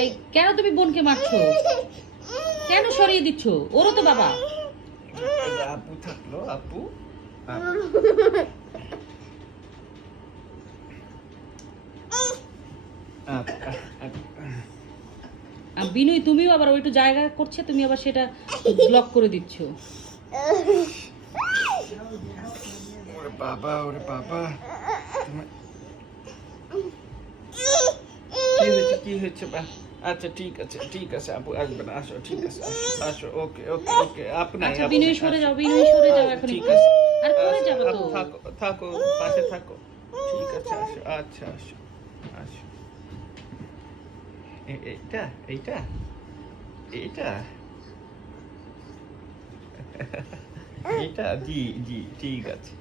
এই কেন তুমি বোনকে মারছো? কেন সরিয়ে দিচ্ছ? ওরও তো বাবা। আপু থাকলো, আপু বিনয়, তুমিও আবার ওইটু জায়গা করছে, তুমি আবার সেটা ব্লক করে দিচ্ছ। ওরে বাবা, ওরে বাবা, কি হয়েছে বা? আচ্ছা ঠিক আছে, ঠিক আছে আপু, আসবে না, আসো, ঠিক আছে, আসো, আসো, ওকে ওকে ওকে, আপনি আচ্ছা বিনয় সরে যাও, বিনয় সরে যাও এখন। ঠিক আছে, আর পরে যাবে তো। থাকো থাকো, পাশে থাকো, ঠিক আছে, আসো, আচ্ছা, আসো, আসো। এইটা এইটা এইটা এইটা, জি জি, ঠিক আছে।